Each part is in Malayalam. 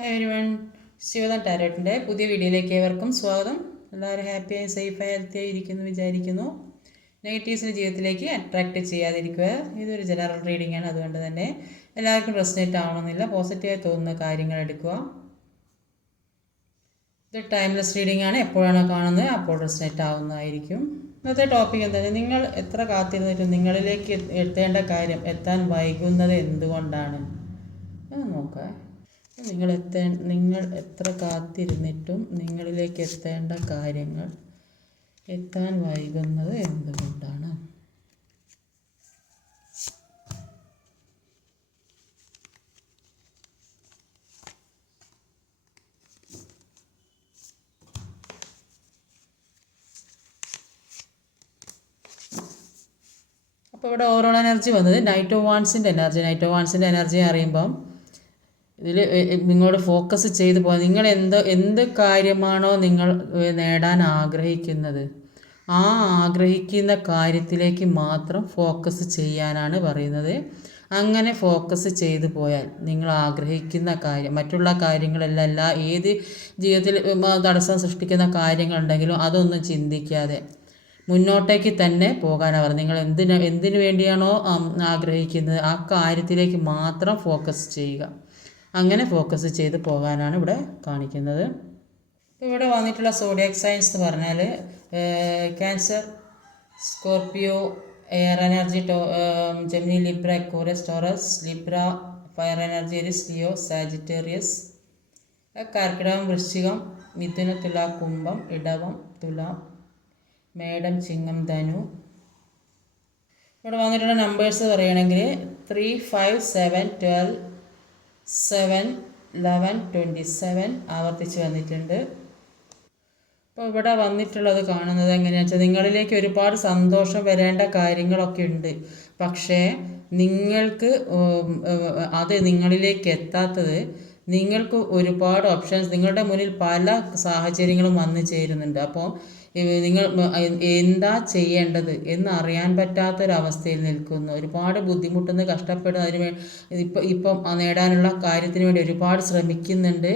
ഹായ് എവരി വൺ ശിവദൻ ടാരറ്റിന്റെ പുതിയ വീഡിയോയിലേക്ക് ഏവർക്കും സ്വാഗതം. എല്ലാവരും ഹാപ്പിയായി സേഫായി ഹെൽത്തിയായി ഇരിക്കുന്നു വിചാരിക്കുന്നു. നെഗറ്റീവ്സിന്റെ ജീവിതത്തിലേക്ക് അട്രാക്റ്റ് ചെയ്യാതിരിക്കുക. ഇതൊരു ജനറൽ റീഡിംഗ് ആണ് അതുകൊണ്ട് തന്നെ എല്ലാവർക്കും റെസ്നേറ്റ് ആവണമെന്നില്ല പോസിറ്റീവായി തോന്നുന്ന കാര്യങ്ങൾ എടുക്കുക. ഇത് ടൈംലെസ് റീഡിംഗ് ആണ് എപ്പോഴാണോ കാണുന്നത് അപ്പോൾ റെസ്നേറ്റ് ആവുന്നതായിരിക്കും. ഇന്നത്തെ ടോപ്പിക് എന്താണ്? നിങ്ങൾ എത്ര കാത്തിരുന്നിട്ടും നിങ്ങളിലേക്ക് എത്തേണ്ട കാര്യം എത്താൻ വൈകുന്നത് എന്തുകൊണ്ടാണ്? നോക്കാം. നിങ്ങൾ എത്തേ നിങ്ങൾ എത്ര കാത്തിരുന്നിട്ടും നിങ്ങളിലേക്ക് എത്തേണ്ട കാര്യങ്ങൾ എത്താൻ വൈകുന്നത് എന്തുകൊണ്ടാണ്? അപ്പോൾ ഇവിടെ ഓവറോൾ എനർജി വന്നത് നൈറ്റ് ഓഫ് വാൻസിന്റെ എനർജി നൈറ്റ് ഓഫ് വാൻസിന്റെ എനർജി അറിയുമ്പം ഇതിൽ നിങ്ങളോട് ഫോക്കസ് ചെയ്ത് പോകാം നിങ്ങൾ എന്ത് എന്ത് കാര്യമാണോ നിങ്ങൾ നേടാൻ ആഗ്രഹിക്കുന്നത്? ആ ആഗ്രഹിക്കുന്ന കാര്യത്തിലേക്ക് മാത്രം ഫോക്കസ് ചെയ്യാനാണ് പറയുന്നത്. അങ്ങനെ ഫോക്കസ് ചെയ്തു പോയാൽ നിങ്ങൾ ആഗ്രഹിക്കുന്ന കാര്യം മറ്റുള്ള കാര്യങ്ങളെല്ലാം അല്ല ഏത് ജീവിതത്തിൽ തടസ്സം സൃഷ്ടിക്കുന്ന കാര്യങ്ങളുണ്ടെങ്കിലും അതൊന്നും ചിന്തിക്കാതെ മുന്നോട്ടേക്ക് തന്നെ പോകാനവർ നിങ്ങൾ എന്തിനു എന്തിനു വേണ്ടിയാണോ ആഗ്രഹിക്കുന്നത്? ആ കാര്യത്തിലേക്ക് മാത്രം ഫോക്കസ് ചെയ്യുക. അങ്ങനെ ഫോക്കസ് ചെയ്ത് പോകാനാണ് ഇവിടെ കാണിക്കുന്നത്. ഇവിടെ വന്നിട്ടുള്ള സോഡിയാക് സയൻസ് എന്ന് പറഞ്ഞാൽ ക്യാൻസർ സ്കോർപ്പിയോ എയർ എനർജി ടോ Gemini Libra chorus Taurus Libra fire energy Aries Leo Sagittarius കർക്കിടകം വൃശ്ചികം മിഥുന തുല കുംഭം ഇടവം തുല മേടം ചിങ്ങം ധനു. ഇവിടെ വന്നിട്ടുള്ള നമ്പേഴ്സ് പറയുകയാണെങ്കിൽ three five seven twelve seven eleven twenty seven ആവർത്തിച്ച് വന്നിട്ടുണ്ട്. അപ്പോൾ ഇവിടെ വന്നിട്ടുള്ളത് കാണുന്നത് എങ്ങനെയാണെന്ന് വെച്ചാൽ നിങ്ങളിലേക്ക് ഒരുപാട് സന്തോഷം വരേണ്ട കാര്യങ്ങളൊക്കെ ഉണ്ട്. പക്ഷേ നിങ്ങൾക്ക് അത് നിങ്ങളിലേക്ക് എത്താത്തത് നിങ്ങൾക്ക് ഒരുപാട് ഓപ്ഷൻസ് നിങ്ങളുടെ മുന്നിൽ പല സാഹചര്യങ്ങളും വന്നു ചേരുന്നുണ്ട്. അപ്പോൾ നിങ്ങൾ എന്താ ചെയ്യേണ്ടത് എന്ന് അറിയാൻ പറ്റാത്തൊരവസ്ഥയിൽ നിൽക്കുന്നു. ഒരുപാട് ബുദ്ധിമുട്ടുന്ന കഷ്ടപ്പെടുന്ന. അതിന് ഇപ്പം ഇപ്പം നേടാനുള്ള കാര്യത്തിന് വേണ്ടി ഒരുപാട് ശ്രമിക്കുന്നുണ്ട്.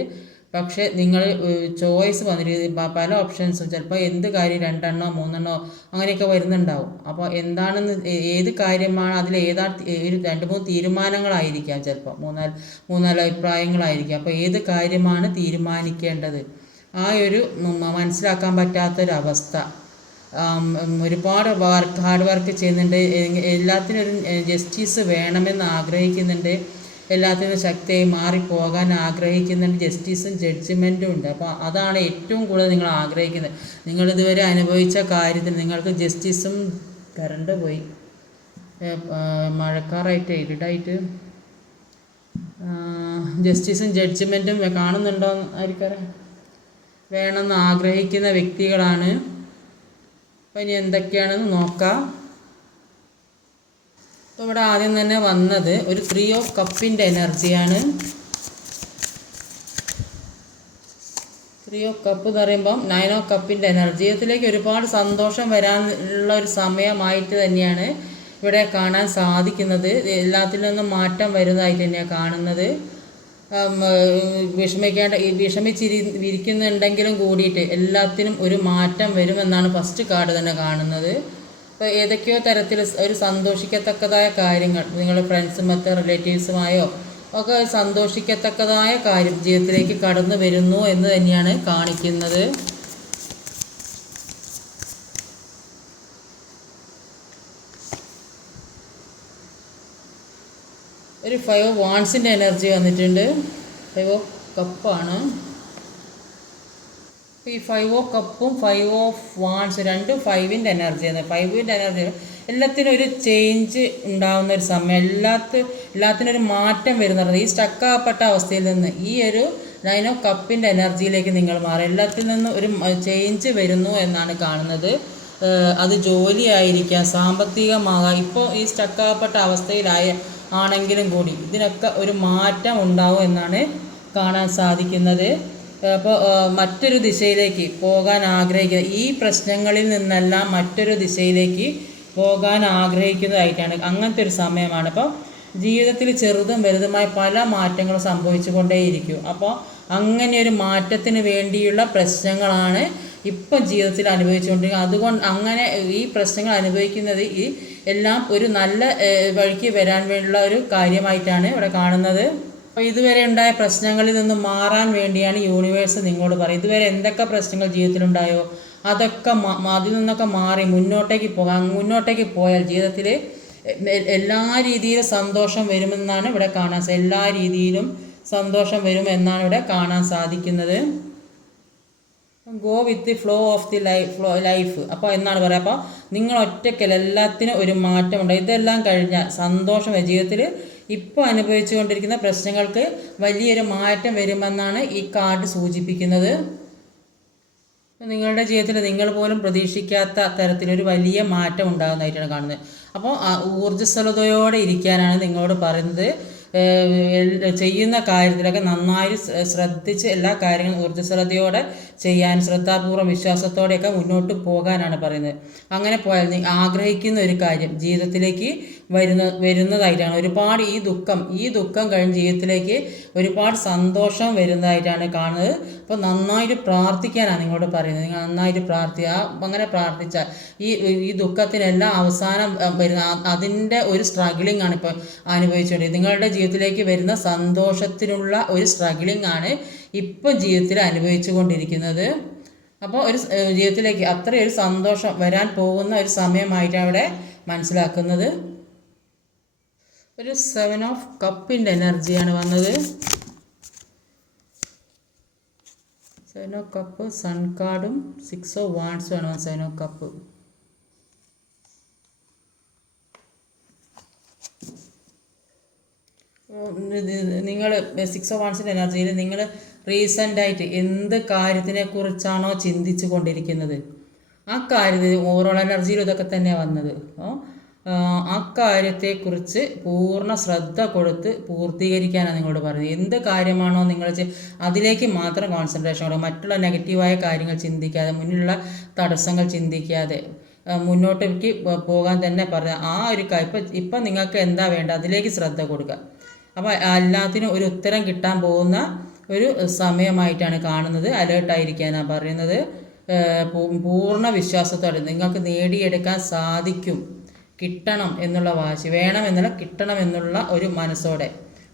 പക്ഷേ നിങ്ങൾ ചോയ്സ് വന്നിരിക്കുന്നത് പല ഓപ്ഷൻസും. ചിലപ്പോൾ എന്ത് കാര്യം രണ്ടെണ്ണോ മൂന്നെണ്ണോ അങ്ങനെയൊക്കെ വരുന്നുണ്ടാവും. അപ്പോൾ എന്താണെന്ന് ഏത് കാര്യമാണ് അതിൽ ഏതാ ഒരു രണ്ട് മൂന്ന് തീരുമാനങ്ങളായിരിക്കാം ചിലപ്പോൾ മൂന്നാൽ മൂന്നാൽ അഭിപ്രായങ്ങളായിരിക്കാം. അപ്പോൾ ഏത് കാര്യമാണ് തീരുമാനിക്കേണ്ടത്? ആ ഒരു മനസ്സിലാക്കാൻ പറ്റാത്തൊരവസ്ഥ. ഒരുപാട് വർക്ക് ഹാർഡ് വർക്ക് ചെയ്യുന്നുണ്ട്. എല്ലാത്തിനും ഒരു ജസ്റ്റിസ് വേണമെന്ന് ആഗ്രഹിക്കുന്നുണ്ട്. എല്ലാത്തിനും ശക്തിയായി മാറിപ്പോകാൻ ആഗ്രഹിക്കുന്നുണ്ട്. ജസ്റ്റിസും ജഡ്ജ്മെന്റും ഉണ്ട്. അപ്പോൾ അതാണ് ഏറ്റവും കൂടുതൽ നിങ്ങൾ ആഗ്രഹിക്കുന്നത്. നിങ്ങൾ ഇതുവരെ അനുഭവിച്ച കാര്യത്തിൽ നിങ്ങൾക്ക് ജസ്റ്റിസും കറണ്ട് പോയി. മഴക്കാറായിട്ട് ഇരുടായിട്ട്. ജസ്റ്റിസും ജഡ്ജ്മെന്റും കാണുന്നുണ്ടോ ആയിരിക്കാം വേണമെന്ന് ആഗ്രഹിക്കുന്ന വ്യക്തികളാണ്. അപ്പം ഇനി എന്തൊക്കെയാണെന്ന് നോക്കാം. അപ്പോൾ ഇവിടെ ആദ്യം തന്നെ വന്നത് ഒരു ത്രീ ഓഫ് കപ്പിന്റെ എനർജിയാണ് ത്രീ ഓഫ് കപ്പ് എന്ന് പറയുമ്പം നയൻ ഓഫ് കപ്പിന്റെ എനർജി ഒരുപാട് സന്തോഷം വരാനുള്ള ഒരു സമയമായിട്ട് തന്നെയാണ് ഇവിടെ കാണാൻ സാധിക്കുന്നത്. എല്ലാത്തിൽ നിന്നും മാറ്റം വരുന്നതായിട്ട് തന്നെയാണ് കാണുന്നത്. വിഷമിക്കേണ്ട വിഷമിച്ചിരി ഇരിക്കുന്നുണ്ടെങ്കിലും കൂടിയിട്ട് എല്ലാത്തിനും ഒരു മാറ്റം വരുമെന്നാണ് ഫസ്റ്റ് കാർഡ് തന്നെ കാണുന്നത്. അപ്പോൾ ഏതൊക്കെയോ തരത്തിൽ ഒരു സന്തോഷിക്കത്തക്കതായ കാര്യങ്ങൾ നിങ്ങളുടെ ഫ്രണ്ട്സുമൊക്കെ റിലേറ്റീവ്സുമായോ ഒക്കെ സന്തോഷിക്കത്തക്കതായ കാര്യം ജീവിതത്തിലേക്ക് കടന്നു വരുന്നു എന്ന് തന്നെയാണ് കാണിക്കുന്നത്. ഒരു ഫൈവ് ഓഫ് വാൺസിന്റെ എനർജി വന്നിട്ടുണ്ട്. ഫൈവ് ഓഫ് കപ്പാണ് ഈ ഫൈവ് ഓഫ് കപ്പും ഫൈവ് ഓഫ് വാൺസ് രണ്ടും ഫൈവിന്റെ എനർജിയാണ് ഫൈവിന്റെ എനർജി എല്ലാത്തിനും ഒരു ചേഞ്ച് ഉണ്ടാകുന്ന ഒരു സമയം. എല്ലാത്ത എല്ലാത്തിനും ഒരു മാറ്റം വരുന്നുണ്ട് ഈ സ്റ്റക്കാകപ്പെട്ട അവസ്ഥയിൽ നിന്ന് ഈ ഒരു നൈൻ ഓഫ് കപ്പിന്റെ എനർജിയിലേക്ക് നിങ്ങൾ മാറും എല്ലാത്തിൽ നിന്നും ഒരു ചേഞ്ച് വരുന്നു എന്നാണ് കാണുന്നത്. അത് ജോലിയായിരിക്കാം സാമ്പത്തികമാകാം. ഇപ്പോൾ ഈ സ്റ്റക്കാകപ്പെട്ട അവസ്ഥയിലായ ആണെങ്കിലും കൂടി. ഇതിനൊക്കെ ഒരു മാറ്റം ഉണ്ടാവും എന്നാണ് കാണാൻ സാധിക്കുന്നത്. അപ്പോൾ മറ്റൊരു ദിശയിലേക്ക് പോകാൻ ആഗ്രഹിക്കുന്ന ഈ പ്രശ്നങ്ങളിൽ നിന്നെല്ലാം മറ്റൊരു ദിശയിലേക്ക് പോകാൻ ആഗ്രഹിക്കുന്നതായിട്ടാണ് അങ്ങനത്തെ ഒരു സമയമാണ്. അപ്പോൾ ജീവിതത്തിൽ ചെറുതും വലുതുമായ പല മാറ്റങ്ങളും സംഭവിച്ചു കൊണ്ടേയിരിക്കും അപ്പോൾ അങ്ങനെ ഒരു മാറ്റത്തിന് വേണ്ടിയുള്ള പ്രശ്നങ്ങളാണ് ഇപ്പം ജീവിതത്തിൽ അനുഭവിച്ചുകൊണ്ടിരിക്കുന്നത് അതുകൊണ്ട് അങ്ങനെ ഈ പ്രശ്നങ്ങൾ അനുഭവിക്കുന്നത് ഈ എല്ലാം ഒരു നല്ല വഴിക്ക് വരാൻ വേണ്ടിയുള്ള ഒരു കാര്യമായിട്ടാണ് ഇവിടെ കാണുന്നത്. അപ്പോൾ ഇതുവരെ ഉണ്ടായ പ്രശ്നങ്ങളിൽ നിന്ന് മാറാൻ വേണ്ടിയാണ് യൂണിവേഴ്സ് നിങ്ങളോട് പറയുന്നത് ഇതുവരെ എന്തൊക്കെ പ്രശ്നങ്ങൾ ജീവിതത്തിലുണ്ടായോ? അതൊക്കെ അതിൽ നിന്നൊക്കെ മാറി മുന്നോട്ടേക്ക് പോകാം മുന്നോട്ടേക്ക് പോയാൽ ജീവിതത്തിൽ എല്ലാ രീതിയിലും സന്തോഷം വരുമെന്നാണ് ഇവിടെ കാണാൻ എല്ലാ രീതിയിലും സന്തോഷം വരുമെന്നാണ് ഇവിടെ കാണാൻ സാധിക്കുന്നത്. Go with the flow of the life flow life അപ്പോൾ എന്നാണ് പറയുക അപ്പോൾ നിങ്ങൾ ഒറ്റയ്ക്കല്ല എല്ലാത്തിനും ഒരു മാറ്റമുണ്ട്. ഇതെല്ലാം കഴിഞ്ഞ സന്തോഷം ജീവിതത്തിൽ ഇപ്പോൾ അനുഭവിച്ചു കൊണ്ടിരിക്കുന്ന പ്രശ്നങ്ങൾക്ക് വലിയൊരു മാറ്റം വരുമെന്നാണ് ഈ കാർഡ് സൂചിപ്പിക്കുന്നത്. നിങ്ങളുടെ ജീവിതത്തിൽ നിങ്ങൾ പോലും പ്രതീക്ഷിക്കാത്ത തരത്തിലൊരു വലിയ മാറ്റം ഉണ്ടാകുന്നതായിട്ടാണ് കാണുന്നത്. അപ്പോൾ ഊർജസ്വലതയോടെ ഇരിക്കാനാണ് നിങ്ങളോട് പറയുന്നത്. ചെയ്യുന്ന കാര്യത്തിലൊക്കെ നന്നായി ശ്ര- ശ്രദ്ധിച്ച് എല്ലാ കാര്യങ്ങളും ഊർജസ്വലതയോടെ ചെയ്യാൻ ശ്രദ്ധാപൂർവം വിശ്വാസത്തോടെയൊക്കെ മുന്നോട്ട് പോകാനാണ് പറയുന്നത്. അങ്ങനെ പോയാൽ നീ ആഗ്രഹിക്കുന്ന ഒരു കാര്യം ജീവിതത്തിലേക്ക് വരുന്ന വരുന്നതായിട്ടാണ്. ഒരുപാട് ഈ ദുഃഖം ഈ ദുഃഖം കഴിഞ്ഞ് ജീവിതത്തിലേക്ക് ഒരുപാട് സന്തോഷം വരുന്നതായിട്ടാണ് കാണുന്നത്. അപ്പോൾ നന്നായിട്ട് പ്രാർത്ഥിക്കാനാണ് നിങ്ങളോട് പറയുന്നത്. നിങ്ങൾ നന്നായിട്ട് പ്രാർത്ഥിക്കുക. ആ അങ്ങനെ പ്രാർത്ഥിച്ചാൽ ഈ ഈ ദുഃഖത്തിനെല്ലാം അവസാനം വരുന്ന അതിന്റെ ഒരു സ്ട്രഗിളിംഗ് ആണ് ഇപ്പോൾ അനുഭവിച്ചുകൊണ്ടിരിക്കുന്നത്. നിങ്ങളുടെ ജീവിതത്തിലേക്ക് വരുന്ന സന്തോഷത്തിനുള്ള ഒരു സ്ട്രഗിളിംഗ് ആണ് ഇപ്പം ജീവിതത്തിൽ അനുഭവിച്ചു കൊണ്ടിരിക്കുന്നത് അപ്പോൾ ഒരു ജീവിതത്തിലേക്ക് അത്രയും ഒരു സന്തോഷം വരാൻ പോകുന്ന ഒരു സമയമായിട്ടാണ് അവിടെ മനസ്സിലാക്കുന്നത്. ഒരു സെവൻ ഓഫ് കപ്പിന്റെ എനർജിയാണ് വന്നത്. സെവൻ ഓഫ് കപ്പ് സൺ കാർഡും സിക്സ് ഓഫ് വാൺസും ആണ് സെവൻ ഓഫ് കപ്പ് നിങ്ങൾ സിക്സ് ഓഫ് വാൺസിന്റെ എനർജിയിൽ നിങ്ങൾ റീസെന്റായിട്ട് എന്ത് കാര്യത്തിനെക്കുറിച്ചാണോ ചിന്തിച്ചു കൊണ്ടിരിക്കുന്നത് ആ കാര്യത്തിൽ ഓവറോൾ എനർജിയിലും ഇതൊക്കെ തന്നെ വന്നത്. അപ്പോൾ ആ കാര്യത്തെക്കുറിച്ച് പൂർണ ശ്രദ്ധ കൊടുത്ത് പൂർത്തീകരിക്കാനാണ് നിങ്ങളോട് പറഞ്ഞത് എന്ത് കാര്യമാണോ നിങ്ങൾ അതിലേക്ക് മാത്രം കോൺസെൻട്രേഷൻ കൊടുക്കുക. മറ്റുള്ള നെഗറ്റീവായ കാര്യങ്ങൾ ചിന്തിക്കാതെ മുന്നിലുള്ള തടസ്സങ്ങൾ ചിന്തിക്കാതെ മുന്നോട്ടേക്ക് പോകാൻ തന്നെ പറഞ്ഞ ആ ഒരു ഇപ്പം ഇപ്പം നിങ്ങൾക്ക് എന്താ വേണ്ടത്? അതിലേക്ക് ശ്രദ്ധ കൊടുക്കുക. അപ്പോൾ എല്ലാത്തിനും ഒരു ഉത്തരം കിട്ടാൻ പോകുന്ന ഒരു സമയമായിട്ടാണ് കാണുന്നത്. അലേർട്ടായിരിക്കാനാണ് പറയുന്നത്. പൂർണ വിശ്വാസത്തോടെ നിങ്ങൾക്ക് നേടിയെടുക്കാൻ സാധിക്കും. കിട്ടണം എന്നുള്ള വാശി വേണം എന്നുള്ള കിട്ടണം എന്നുള്ള ഒരു മനസ്സോടെ.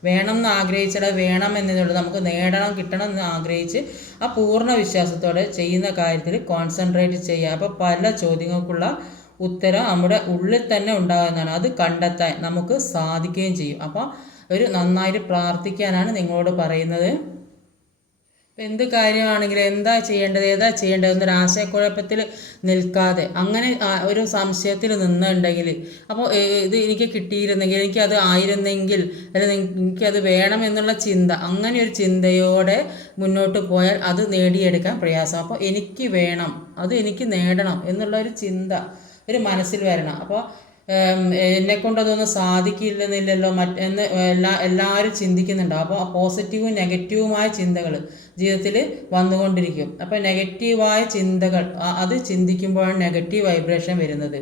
വേണം എന്ന് ആഗ്രഹിച്ചാൽ വേണം എന്നുള്ളത് നമുക്ക് നേടണം കിട്ടണം എന്ന് ആഗ്രഹിച്ച് ആ പൂർണ വിശ്വാസത്തോടെ ചെയ്യുന്ന കാര്യത്തിൽ കോൺസെൻട്രേറ്റ് ചെയ്യുക. അപ്പോൾ പല ചോദ്യങ്ങൾക്കുള്ള ഉത്തരം നമ്മുടെ ഉള്ളിൽ തന്നെ ഉണ്ടാകുന്നതാണ്. അത് കണ്ടെത്താൻ നമുക്ക് സാധിക്കുകയും ചെയ്യും. അപ്പോൾ ഒരു നന്നായിട്ട് പ്രാർത്ഥിക്കാനാണ് നിങ്ങളോട് പറയുന്നത്. എന്ത് കാര്യമാണെങ്കിലും എന്താ ചെയ്യേണ്ടത് ഏതാ ചെയ്യേണ്ടത് എന്നൊരു ആശയക്കുഴപ്പത്തിൽ നിൽക്കാതെ അങ്ങനെ ഒരു സംശയത്തിൽ നിന്നുണ്ടെങ്കിൽ അപ്പോൾ ഇത് എനിക്ക് കിട്ടിയിരുന്നെങ്കിൽ എനിക്കത് ആയിരുന്നെങ്കിൽ അല്ലെങ്കിൽ എനിക്കത് വേണം എന്നുള്ള ചിന്ത അങ്ങനെ ഒരു ചിന്തയോടെ മുന്നോട്ട് പോയാൽ അത് നേടിയെടുക്കാൻ പ്രയാസം. അപ്പോൾ എനിക്ക് വേണം അത് എനിക്ക് നേടണം എന്നുള്ള ഒരു ചിന്ത ഒരു മനസ്സിൽ വരണം. അപ്പോൾ എന്നെ കൊണ്ടതൊന്നും സാധിക്കില്ലെന്നില്ലല്ലോ മറ്റ് എന്ന് എല്ലാ എല്ലാവരും ചിന്തിക്കുന്നുണ്ടാവും അപ്പോൾ പോസിറ്റീവും നെഗറ്റീവുമായ ചിന്തകൾ ജീവിതത്തിൽ വന്നുകൊണ്ടിരിക്കും. അപ്പോൾ നെഗറ്റീവായ ചിന്തകൾ അത് ചിന്തിക്കുമ്പോഴാണ് നെഗറ്റീവ് വൈബ്രേഷൻ വരുന്നത്.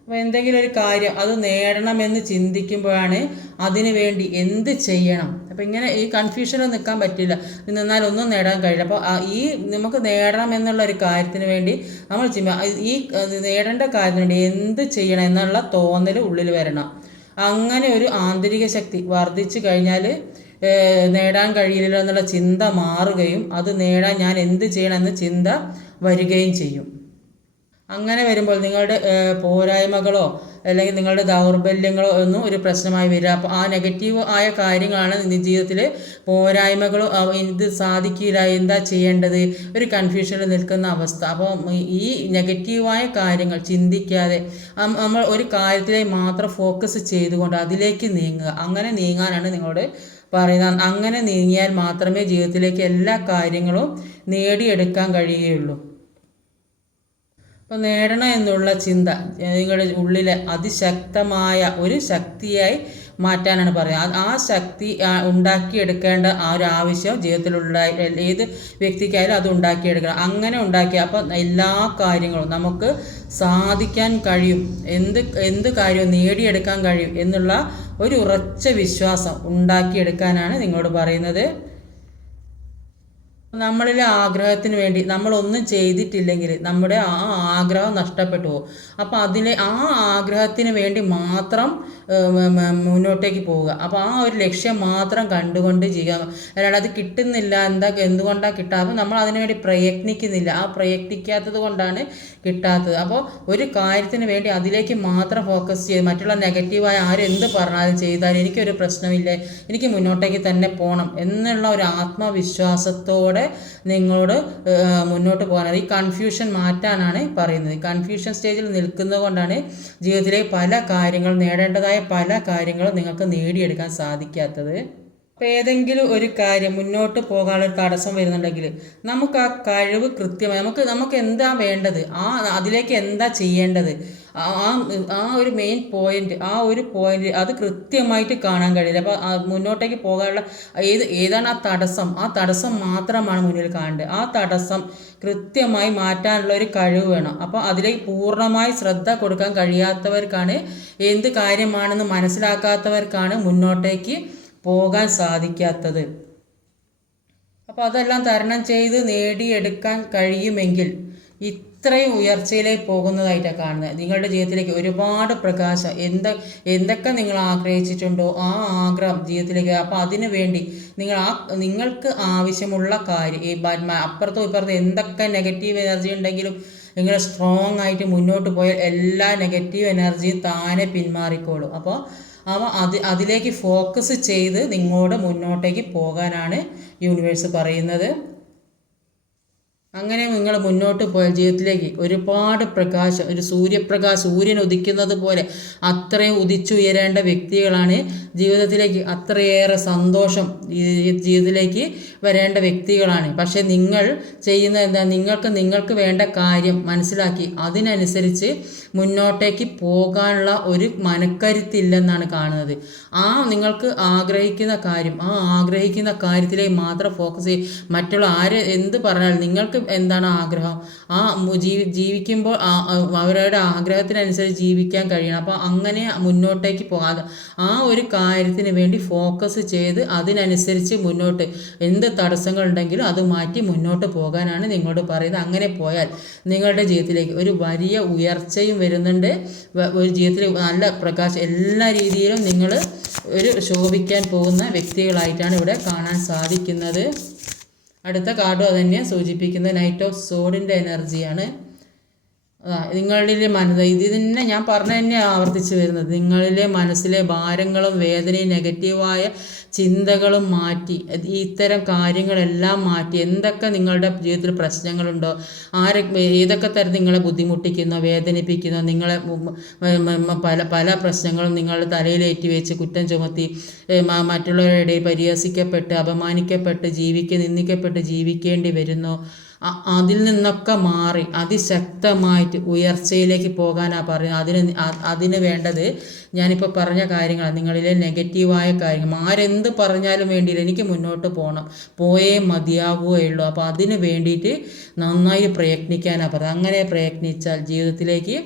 അപ്പോൾ എന്തെങ്കിലും ഒരു കാര്യം അത് നേടണമെന്ന് ചിന്തിക്കുമ്പോഴാണ് അതിന് വേണ്ടി എന്ത് ചെയ്യണം. അപ്പോൾ ഇങ്ങനെ ഈ കൺഫ്യൂഷനിൽ നിൽക്കാൻ പറ്റില്ല. നിന്നാൽ ഒന്നും നേടാൻ കഴിയില്ല. അപ്പോൾ ഈ നമുക്ക് നേടണം എന്നുള്ള ഒരു കാര്യത്തിന് വേണ്ടി നമ്മൾ ഈ നേടേണ്ട കാര്യത്തിന് വേണ്ടി എന്ത് ചെയ്യണം എന്നുള്ള തോന്നൽ ഉള്ളിൽ വരണം. അങ്ങനെ ഒരു ആന്തരിക ശക്തി വർദ്ധിച്ചു കഴിഞ്ഞാൽ നേടാൻ കഴിയില്ലല്ലോ എന്നുള്ള ചിന്ത മാറുകയും അത് നേടാൻ ഞാൻ എന്ത് ചെയ്യണം എന്ന ചിന്ത വരികയും ചെയ്യും. അങ്ങനെ വരുമ്പോൾ നിങ്ങളുടെ പോരായ്മകളോ അല്ലെങ്കിൽ നിങ്ങളുടെ ദൗർബല്യങ്ങളോ ഒന്നും ഒരു പ്രശ്നമായി വരിക അപ്പോൾ ആ നെഗറ്റീവ് ആയ കാര്യങ്ങളാണ് ജീവിതത്തിൽ പോരായ്മകളോ ഇത് സാധിക്കില്ല എന്താ ചെയ്യേണ്ടത്? ഒരു കൺഫ്യൂഷനിൽ നിൽക്കുന്ന അവസ്ഥ. അപ്പോൾ ഈ നെഗറ്റീവായ കാര്യങ്ങൾ ചിന്തിക്കാതെ നമ്മൾ ഒരു കാര്യത്തിലേക്ക് മാത്രം ഫോക്കസ് ചെയ്തുകൊണ്ട് അതിലേക്ക് നീങ്ങുക. അങ്ങനെ നീങ്ങാനാണ് നിങ്ങളോട് പറയുന്നത് അങ്ങനെ നീങ്ങിയാൽ മാത്രമേ ജീവിതത്തിലേക്ക് എല്ലാ കാര്യങ്ങളും നേടിയെടുക്കാൻ കഴിയുകയുള്ളൂ. അപ്പോൾ നേടണം എന്നുള്ള ചിന്ത നിങ്ങളുടെ ഉള്ളിലെ അതിശക്തമായ ഒരു ശക്തിയായി മാറ്റാനാണ് പറയുന്നത് ആ ശക്തി ഉണ്ടാക്കിയെടുക്കേണ്ട ആ ഒരു ആവശ്യം ജീവിതത്തിലുള്ള ഏത് വ്യക്തിക്കായാലും അത് ഉണ്ടാക്കിയെടുക്കണം. അങ്ങനെ ഉണ്ടാക്കി അപ്പം എല്ലാ കാര്യങ്ങളും നമുക്ക് സാധിക്കാൻ കഴിയും. എന്ത് എന്ത് കാര്യവും നേടിയെടുക്കാൻ കഴിയും എന്നുള്ള ഒരു ഉറച്ച വിശ്വാസം ഉണ്ടാക്കിയെടുക്കാനാണ് നിങ്ങളോട് പറയുന്നത്. നമ്മളിലെ ആഗ്രഹത്തിന് വേണ്ടി നമ്മളൊന്നും ചെയ്തിട്ടില്ലെങ്കിൽ നമ്മുടെ ആ ആഗ്രഹം നഷ്ടപ്പെട്ടു പോകും അപ്പോൾ അതിലെ ആ ആഗ്രഹത്തിന് വേണ്ടി മാത്രം മുന്നോട്ടേക്ക് പോവുക. അപ്പോൾ ആ ഒരു ലക്ഷ്യം മാത്രം കണ്ടുകൊണ്ട് ചെയ്യുക അല്ലാതെ അത് കിട്ടുന്നില്ല എന്താ എന്തുകൊണ്ടാണ് കിട്ടാതെ അപ്പോൾ നമ്മൾ അതിനുവേണ്ടി പ്രയത്നിക്കുന്നില്ല. ആ പ്രയത്നിക്കാത്തത് കൊണ്ടാണ് കിട്ടാത്തത്. അപ്പോൾ ഒരു കാര്യത്തിന് വേണ്ടി അതിലേക്ക് മാത്രം ഫോക്കസ് ചെയ്ത് മറ്റുള്ള നെഗറ്റീവായ ആരെന്ത് പറഞ്ഞാലും ചെയ്താലും എനിക്കൊരു പ്രശ്നമില്ല? എനിക്ക് മുന്നോട്ടേക്ക് തന്നെ പോകണം എന്നുള്ള ഒരു ആത്മവിശ്വാസത്തോടെ കൂടെ നിങ്ങളോട് മുന്നോട്ട് പോകാനത് ഈ കൺഫ്യൂഷൻ മാറ്റാനാണ് പറയുന്നത്. കൺഫ്യൂഷൻ സ്റ്റേജിൽ നിൽക്കുന്നത് കൊണ്ടാണ് ജീവിതത്തിലെ പല കാര്യങ്ങൾ നേടേണ്ടതായ പല കാര്യങ്ങളും നിങ്ങൾക്ക് നേടിയെടുക്കാൻ സാധിക്കാത്തത്. അപ്പോൾ ഏതെങ്കിലും ഒരു കാര്യം മുന്നോട്ട് പോകാനുള്ള തടസ്സം വരുന്നുണ്ടെങ്കിൽ നമുക്ക് ആ കഴിവ് കൃത്യമായി നമുക്ക് നമുക്ക് എന്താ വേണ്ടത്? ആ അതിലേക്ക് എന്താ ചെയ്യേണ്ടത്? ആ ആ ഒരു മെയിൻ പോയിന്റ് ആ ഒരു പോയിന്റ് അത് കൃത്യമായിട്ട് കാണാൻ കഴിയില്ല. അപ്പോൾ മുന്നോട്ടേക്ക് പോകാനുള്ള ഏത് ഏതാണ് ആ തടസ്സം? ആ തടസ്സം മാത്രമാണ് മുന്നിൽ കാണേണ്ടത്. ആ തടസ്സം കൃത്യമായി മാറ്റാനുള്ള ഒരു കഴിവ് വേണം. അപ്പോൾ അതിലേക്ക് പൂർണമായി ശ്രദ്ധ കൊടുക്കാൻ കഴിയാത്തവർക്കാണ് എന്ത് കാര്യമാണെന്ന് മനസ്സിലാക്കാത്തവർക്കാണ് മുന്നോട്ടേക്ക് പോകാൻ സാധിക്കാത്തത്. അപ്പോൾ അതെല്ലാം തരണം ചെയ്ത് നേടിയെടുക്കാൻ കഴിയുമെങ്കിൽ ഇത്രയും ഉയർച്ചയിലേക്ക് പോകുന്നതായിട്ടാണ് കാണുന്നത്. നിങ്ങളുടെ ജീവിതത്തിലേക്ക് ഒരുപാട് പ്രകാശം. എന്ത എന്തൊക്കെ നിങ്ങൾ ആഗ്രഹിച്ചിട്ടുണ്ടോ ആ ആഗ്രഹം ജീവിതത്തിലേക്ക് അപ്പോൾ അതിനു വേണ്ടി നിങ്ങൾ ആ നിങ്ങൾക്ക് ആവശ്യമുള്ള കാര്യം ഈ അപ്പുറത്തും ഇപ്പുറത്തും എന്തൊക്കെ നെഗറ്റീവ് എനർജി ഉണ്ടെങ്കിലും നിങ്ങൾ സ്ട്രോങ് ആയിട്ട് മുന്നോട്ട് പോയാൽ എല്ലാ നെഗറ്റീവ് എനർജിയും താനെ പിന്മാറിക്കോളും. അപ്പോൾ അവ അത് അതിലേക്ക് ഫോക്കസ് ചെയ്ത് നിങ്ങളോട് മുന്നോട്ടേക്ക് പോകാനാണ് യൂണിവേഴ്സ് പറയുന്നത്. അങ്ങനെ നിങ്ങൾ മുന്നോട്ട് പോയ ജീവിതത്തിലേക്ക് ഒരുപാട് പ്രകാശം ഒരു സൂര്യപ്രകാശം സൂര്യൻ ഉദിക്കുന്നത് പോലെ അത്രയും ഉദിച്ചുയരേണ്ട വ്യക്തികളാണ് ജീവിതത്തിലേക്ക് അത്രയേറെ സന്തോഷം ജീവിതത്തിലേക്ക് വരേണ്ട വ്യക്തികളാണ്. പക്ഷേ നിങ്ങൾ ചെയ്യുന്ന എന്താ? നിങ്ങൾക്ക് നിങ്ങൾക്ക് വേണ്ട കാര്യം മനസ്സിലാക്കി അതിനനുസരിച്ച് മുന്നോട്ടേക്ക് പോകാനുള്ള ഒരു മനക്കരുത്തില്ലെന്നാണ് കാണുന്നത്. ആ നിങ്ങൾക്ക് ആഗ്രഹിക്കുന്ന കാര്യം ആ ആഗ്രഹിക്കുന്ന കാര്യത്തിലേക്ക് മാത്രം ഫോക്കസ് ചെയ്യും മറ്റുള്ള ആര് എന്ത് പറഞ്ഞാൽ നിങ്ങൾക്ക് എന്താണ് ആഗ്രഹം? ആ ജീവി ജീവിക്കുമ്പോൾ അവരുടെ ആഗ്രഹത്തിനനുസരിച്ച് ജീവിക്കാൻ കഴിയണം. അപ്പോൾ അങ്ങനെ മുന്നോട്ടേക്ക് പോകാതെ ആ ഒരു കാര്യത്തിന് വേണ്ടി ഫോക്കസ് ചെയ്ത് അതിനനുസരിച്ച് മുന്നോട്ട് എന്ത് തടസ്സങ്ങൾ ഉണ്ടെങ്കിലും അത് മാറ്റി മുന്നോട്ട് പോകാനാണ് നിങ്ങളോട് പറയുന്നത്. അങ്ങനെ പോയാൽ നിങ്ങളുടെ ജീവിതത്തിലേക്ക് ഒരു വലിയ ഉയർച്ചയും വരുന്നുണ്ട്. ഒരു ജീവിതത്തിൽ നല്ല പ്രകാശം എല്ലാ രീതിയിലും നിങ്ങൾ ഒരു ശോഭിക്കാൻ പോകുന്ന വ്യക്തികളായിട്ടാണ് ഇവിടെ കാണാൻ സാധിക്കുന്നത്. അടുത്ത കാർഡും അതന്നെ സൂചിപ്പിക്കുന്ന നൈറ്റ് ഓഫ് സോഡിന്റെ എനർജിയാണ് നിങ്ങളിലെ മനസ്സ് ഇത് തന്നെ ഞാൻ പറഞ്ഞു തന്നെ ആവർത്തിച്ചു വരുന്നത്. നിങ്ങളിലെ മനസ്സിലെ ഭാരങ്ങളും വേദനയും നെഗറ്റീവായ ചിന്തകളും മാറ്റി ഇത്തരം കാര്യങ്ങളെല്ലാം മാറ്റി എന്തൊക്കെ നിങ്ങളുടെ ജീവിതത്തിൽ പ്രശ്നങ്ങളുണ്ടോ ആരെ ഏതൊക്കെ തരം നിങ്ങളെ ബുദ്ധിമുട്ടിക്കുന്നോ വേദനിപ്പിക്കുന്നോ നിങ്ങളെ പല പല പ്രശ്നങ്ങളും നിങ്ങളുടെ തലയിലേറ്റി വെച്ച് കുറ്റം ചുമത്തി മറ്റുള്ളവരുടെ പരിഹസിക്കപ്പെട്ട് അപമാനിക്കപ്പെട്ട് ജീവിക്ക നിന്ദിക്കപ്പെട്ട് ജീവിക്കേണ്ടി വരുന്നു. അതിൽ നിന്നൊക്കെ മാറി അതിശക്തമായിട്ട് ഉയർച്ചയിലേക്ക് പോകാനാണ് പറയുന്നത്. അതിന് അതിന് വേണ്ടത് ഞാനിപ്പോൾ പറഞ്ഞ കാര്യങ്ങളാണ് നിങ്ങളിലെ നെഗറ്റീവായ കാര്യങ്ങൾ. ആരെന്ത് പറഞ്ഞാലും വേണ്ടിയില്ല. എനിക്ക് മുന്നോട്ട് പോകണം പോയേ മതിയാവുകയുള്ളൂ അപ്പോൾ അതിന് വേണ്ടിയിട്ട് നന്നായി പ്രയത്നിക്കാനാണ് പറയുന്നത്. അങ്ങനെ പ്രയത്നിച്ചാൽ ജീവിതത്തിലേക്ക്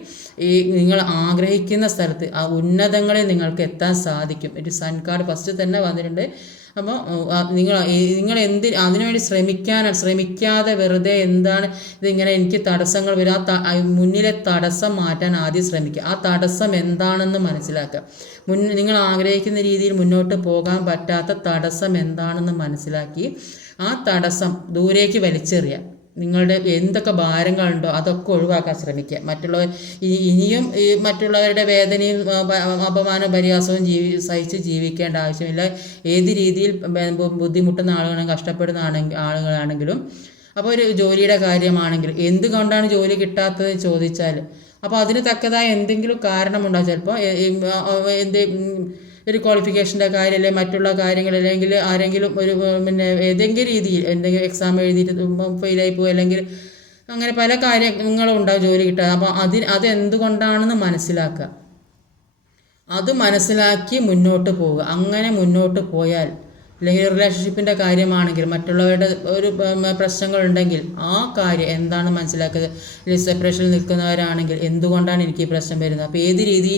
ഈ നിങ്ങൾ ആഗ്രഹിക്കുന്ന സ്ഥലത്ത് ആ ഉന്നതങ്ങളിൽ നിങ്ങൾക്ക് എത്താൻ സാധിക്കും. ഒരു സൺ കാർഡ് ഫസ്റ്റ് തന്നെ വന്നിട്ടുണ്ട്. അപ്പോൾ നിങ്ങൾ നിങ്ങൾ എന്ത് അതിനുവേണ്ടി ശ്രമിക്കാനാണ് ശ്രമിക്കാതെ വെറുതെ എന്താണ് ഇതിങ്ങനെ എനിക്ക് തടസ്സങ്ങൾ വരും. ആ മുന്നിലെ തടസ്സം മാറ്റാൻ ആദ്യം ശ്രമിക്കുക. ആ തടസ്സം എന്താണെന്ന് മനസ്സിലാക്കുക. മുൻ നിങ്ങൾ ആഗ്രഹിക്കുന്ന രീതിയിൽ മുന്നോട്ട് പോകാൻ പറ്റാത്ത തടസ്സം എന്താണെന്ന് മനസ്സിലാക്കി ആ തടസ്സം ദൂരേക്ക് വലിച്ചെറിയുക. നിങ്ങളുടെ എന്തൊക്കെ ഭാരങ്ങളുണ്ടോ അതൊക്കെ ഒഴിവാക്കാൻ ശ്രമിക്കുക. മറ്റുള്ളവർ ഇനിയും ഈ മറ്റുള്ളവരുടെ വേദനയും അപമാനവും പരിഹാസവും ജീവി സഹിച്ച് ജീവിക്കേണ്ട ആവശ്യമില്ല. ഏത് രീതിയിൽ ബുദ്ധിമുട്ടുന്ന ആളുകളും കഷ്ടപ്പെടുന്ന ആണെങ്കിൽ ആളുകളാണെങ്കിലും. അപ്പോൾ ഒരു ജോലിയുടെ കാര്യമാണെങ്കിൽ എന്തുകൊണ്ടാണ് ജോലി കിട്ടാത്തത് ചോദിച്ചാൽ അപ്പോൾ അതിന് തക്കതായ എന്തെങ്കിലും കാരണമുണ്ടാകും ചിലപ്പോൾ? എന്ത് ഒരു ക്വാളിഫിക്കേഷന്റെ കാര്യം അല്ലെങ്കിൽ മറ്റുള്ള കാര്യങ്ങൾ അല്ലെങ്കിൽ ആരെങ്കിലും ഒരു പിന്നെ ഏതെങ്കിലും രീതിയിൽ എന്തെങ്കിലും എക്സാം എഴുതിയിട്ട് ഫെയിലായി പോയി അല്ലെങ്കിൽ അങ്ങനെ പല കാര്യങ്ങളും ഉണ്ടാവും ജോലി കിട്ടാതെ. അപ്പോൾ അതിന് അതെന്തുകൊണ്ടാണെന്ന് മനസ്സിലാക്കുക. അത് മനസ്സിലാക്കി മുന്നോട്ട് പോവുക. അങ്ങനെ മുന്നോട്ട് പോയാൽ അല്ലെങ്കിൽ റിലേഷൻഷിപ്പിന്റെ കാര്യമാണെങ്കിൽ മറ്റുള്ളവരുടെ ഒരു പ്രശ്നങ്ങളുണ്ടെങ്കിൽ ആ കാര്യം എന്താണ് മനസ്സിലാക്കുക അല്ലെങ്കിൽ സെപ്പറേഷനിൽ നിൽക്കുന്നവരാണെങ്കിൽ എന്തുകൊണ്ടാണ് എനിക്ക് ഈ പ്രശ്നം വരുന്നത്? അപ്പോൾ ഏത് രീതി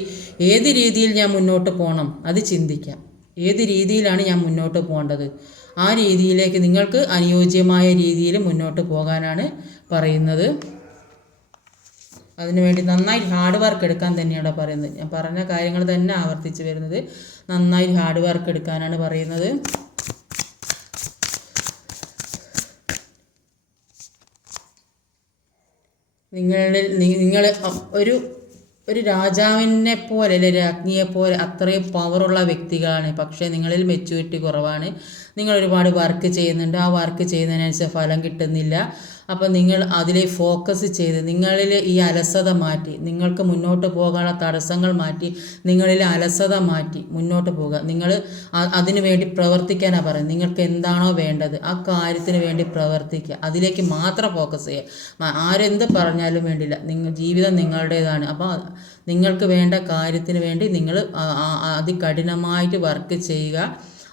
ഏത് രീതിയിൽ ഞാൻ മുന്നോട്ട് പോകണം അത് ചിന്തിക്കാം. ഏത് രീതിയിലാണ് ഞാൻ മുന്നോട്ട് പോകേണ്ടത്? ആ രീതിയിലേക്ക് നിങ്ങൾക്ക് അനുയോജ്യമായ രീതിയിൽ മുന്നോട്ട് പോകാനാണ് പറയുന്നത്. അതിനുവേണ്ടി നന്നായി ഹാർഡ് വർക്ക് എടുക്കാൻ തന്നെയാണ് പറയുന്നത്? ഞാൻ പറഞ്ഞ കാര്യങ്ങൾ തന്നെ ആവർത്തിച്ച് വരുന്നത്. നന്നായി ഹാർഡ് വർക്ക് എടുക്കാനാണ് പറയുന്നത്. നിങ്ങളിൽ നിങ്ങൾ ഒരു ഒരു രാജാവിനെ പോലെ അല്ലെ രാജ്ഞിയെ പോലെ അത്രയും പവറുള്ള വ്യക്തികളാണ്. പക്ഷേ നിങ്ങളിൽ മെച്യൂരിറ്റി കുറവാണ്. നിങ്ങൾ ഒരുപാട് വർക്ക് ചെയ്യുന്നുണ്ട്. ആ വർക്ക് ചെയ്യുന്നതിനനുസരിച്ച് ഫലം കിട്ടുന്നില്ല. അപ്പോൾ നിങ്ങൾ അതിലെ ഫോക്കസ് ചെയ്ത് നിങ്ങളിൽ ഈ അലസത മാറ്റി നിങ്ങൾക്ക് മുന്നോട്ട് പോകാനുള്ള തടസ്സങ്ങൾ മാറ്റി നിങ്ങളിലെ അലസത മാറ്റി മുന്നോട്ട് പോകുക നിങ്ങൾ അതിനു വേണ്ടി പ്രവർത്തിക്കാനാണ് പറയുന്നത്. നിങ്ങൾക്ക് എന്താണോ വേണ്ടത് ആ കാര്യത്തിന് വേണ്ടി പ്രവർത്തിക്കുക. അതിലേക്ക് മാത്രം ഫോക്കസ് ചെയ്യുക. ആരെന്ത് പറഞ്ഞാലും വേണ്ടില്ല. നിങ്ങൾ ജീവിതം നിങ്ങളുടേതാണ്. അപ്പോൾ നിങ്ങൾക്ക് വേണ്ട കാര്യത്തിന് വേണ്ടി നിങ്ങൾ അതികഠിനമായിട്ട് വർക്ക് ചെയ്യുക.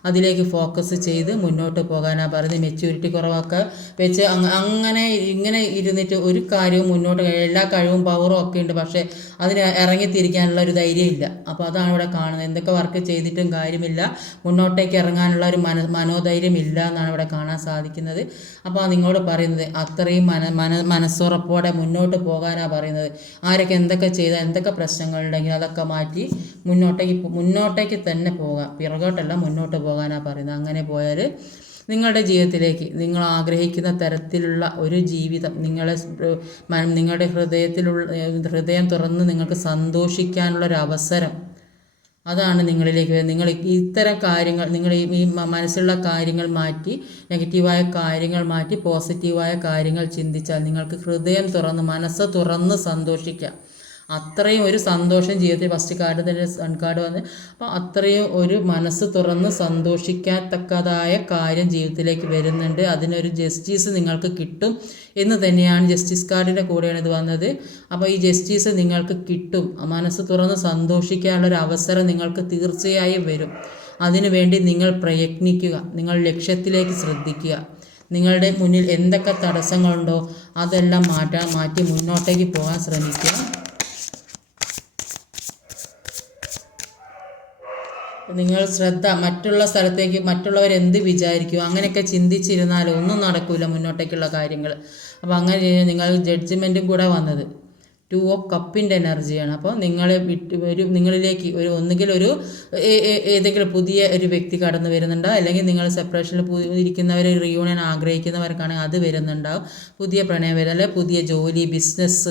അതിലേക്ക് ഫോക്കസ് ചെയ്ത് മുന്നോട്ട് പോകാനാണ് പറയുന്നത് മെച്യൂരിറ്റി കുറവൊക്കെ വെച്ച് അങ്ങനെ ഇങ്ങനെ ഇരുന്നിട്ട് ഒരു കാര്യവും മുന്നോട്ട് എല്ലാ കഴിവും പവറും ഒക്കെ ഉണ്ട്. പക്ഷേ അതിന് ഇറങ്ങിത്തിരിക്കാനുള്ള ഒരു ധൈര്യമില്ല. അപ്പോൾ അതാണ് ഇവിടെ കാണുന്നത്. എന്തൊക്കെ വർക്ക് ചെയ്തിട്ടും കാര്യമില്ല. മുന്നോട്ടേക്ക് ഇറങ്ങാനുള്ള ഒരു മന മനോധൈര്യം ഇല്ല എന്നാണ് ഇവിടെ കാണാൻ സാധിക്കുന്നത്. അപ്പോൾ നിങ്ങളോട് പറയുന്നത്. അത്രയും മന മന മനസ്സുറപ്പോടെ മുന്നോട്ട് പോകാനാണ് പറയുന്നത്. ആരൊക്കെ എന്തൊക്കെ ചെയ്താൽ എന്തൊക്കെ പ്രശ്നങ്ങളുണ്ടെങ്കിൽ അതൊക്കെ മാറ്റി മുന്നോട്ടേക്ക് മുന്നോട്ടേക്ക് തന്നെ പോകാം. പിറകോട്ടല്ല മുന്നോട്ട് പോകാനാണ് പറയുന്നത്. അങ്ങനെ പോയാൽ നിങ്ങളുടെ ജീവിതത്തിലേക്ക് നിങ്ങൾ ആഗ്രഹിക്കുന്ന തരത്തിലുള്ള ഒരു ജീവിതം നിങ്ങളെ നിങ്ങളുടെ ഹൃദയത്തിലുള്ള ഹൃദയം തുറന്ന് നിങ്ങൾക്ക് സന്തോഷിക്കാനുള്ള ഒരു അവസരം അതാണ് നിങ്ങളിലേക്ക് നിങ്ങൾ ഇത്തരം കാര്യങ്ങൾ നിങ്ങൾ ഈ മനസ്സിലുള്ള കാര്യങ്ങൾ മാറ്റി നെഗറ്റീവായ കാര്യങ്ങൾ മാറ്റി പോസിറ്റീവായ കാര്യങ്ങൾ ചിന്തിച്ചാൽ നിങ്ങൾക്ക് ഹൃദയം തുറന്ന് മനസ്സ് തുറന്ന് സന്തോഷിക്കാം. അത്രയും ഒരു സന്തോഷം ജീവിതത്തിൽ ഫസ്റ്റ് കാർഡ് തന്നെ സൺ കാർഡ് വന്ന്. അപ്പോൾ അത്രയും ഒരു മനസ്സ് തുറന്ന് സന്തോഷിക്കത്തക്കതായ കാര്യം ജീവിതത്തിലേക്ക് വരുന്നുണ്ട്. അതിനൊരു ജസ്റ്റിസ് നിങ്ങൾക്ക് കിട്ടും എന്ന് തന്നെയാണ് ജസ്റ്റിസ് കാർഡിന്റെ കൂടെയാണ് ഇത് വന്നത്. അപ്പോൾ ഈ ജസ്റ്റിസ് നിങ്ങൾക്ക് കിട്ടും. മനസ്സ് തുറന്ന് സന്തോഷിക്കാനുള്ള ഒരു അവസരം നിങ്ങൾക്ക് തീർച്ചയായും വരും. അതിനുവേണ്ടി നിങ്ങൾ പ്രയത്നിക്കുക. നിങ്ങൾ ലക്ഷ്യത്തിലേക്ക് ശ്രദ്ധിക്കുക. നിങ്ങളുടെ മുന്നിൽ എന്തൊക്കെ തടസ്സങ്ങളുണ്ടോ അതെല്ലാം മാറ്റാൻ മാറ്റി മുന്നോട്ടേക്ക് പോകാൻ ശ്രമിക്കുക. നിങ്ങൾ ശ്രദ്ധ മറ്റുള്ള സ്ഥലത്തേക്ക് മറ്റുള്ളവർ എന്ത് വിചാരിക്കും? അങ്ങനെയൊക്കെ ചിന്തിച്ചിരുന്നാൽ ഒന്നും നടക്കില്ല മുന്നോട്ടേക്കുള്ള കാര്യങ്ങൾ. അപ്പോൾ അങ്ങനെ നിങ്ങൾ ജഡ്ജ്മെന്റും കൂടെ വന്നത്. ടു ഓഫ് കപ്പിന്റെ എനർജിയാണ് അപ്പോൾ നിങ്ങളെ വിട്ട് ഒരു നിങ്ങളിലേക്ക് ഒരു ഒന്നുകിൽ ഒരു ഏതെങ്കിലും പുതിയ ഒരു വ്യക്തി കടന്നു വരുന്നുണ്ടോ? അല്ലെങ്കിൽ നിങ്ങൾ സെപ്പറേഷനിൽ ഇരിക്കുന്നവർ റിയൂണിയൻ ആഗ്രഹിക്കുന്നവർക്കാണെങ്കിൽ അത് വരുന്നുണ്ടാവും. പുതിയ പ്രണയം വരും. അല്ലെങ്കിൽ പുതിയ ജോലി ബിസിനസ്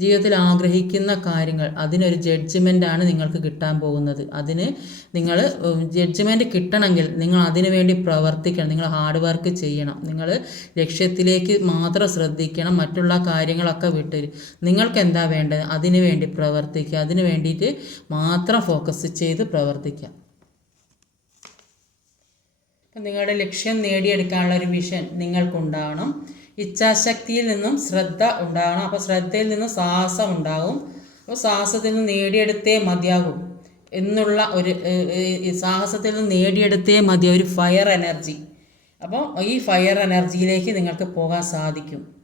ജീവിതത്തിൽ ആഗ്രഹിക്കുന്ന കാര്യങ്ങൾ അതിനൊരു ജഡ്ജ്മെന്റാണ് നിങ്ങൾക്ക് കിട്ടാൻ പോകുന്നത്. അതിന് നിങ്ങൾ ജഡ്ജ്മെന്റ് കിട്ടണമെങ്കിൽ നിങ്ങൾ അതിനു വേണ്ടി പ്രവർത്തിക്കണം. നിങ്ങൾ ഹാർഡ് വർക്ക് ചെയ്യണം. നിങ്ങൾ ലക്ഷ്യത്തിലേക്ക് മാത്രം ശ്രദ്ധിക്കണം. മറ്റുള്ള കാര്യങ്ങളൊക്കെ വിട്ട് നിങ്ങൾക്ക് എന്താ വേണ്ടത്? അതിനു വേണ്ടി പ്രവർത്തിക്കുക. അതിനു വേണ്ടിയിട്ട് മാത്രം ഫോക്കസ് ചെയ്ത് പ്രവർത്തിക്കുക. അപ്പം നിങ്ങളുടെ ലക്ഷ്യം നേടിയെടുക്കാനുള്ള ഒരു വിഷൻ നിങ്ങൾക്കുണ്ടാവണം. ഇച്ഛാശക്തിയിൽ നിന്നും ശ്രദ്ധ ഉണ്ടാകണം അപ്പോൾ ശ്രദ്ധയിൽ നിന്നും സാഹസം ഉണ്ടാകും അപ്പോൾ സാഹസത്തിൽ നിന്ന് നേടിയെടുത്തേ മതിയാകും എന്നുള്ള ഒരു സാഹസത്തിൽ നിന്ന് നേടിയെടുത്തേ മതി ഒരു ഫയർ എനർജി അപ്പോൾ ഈ ഫയർ എനർജിയിലേക്ക് നിങ്ങൾക്ക് പോകാൻ സാധിക്കും.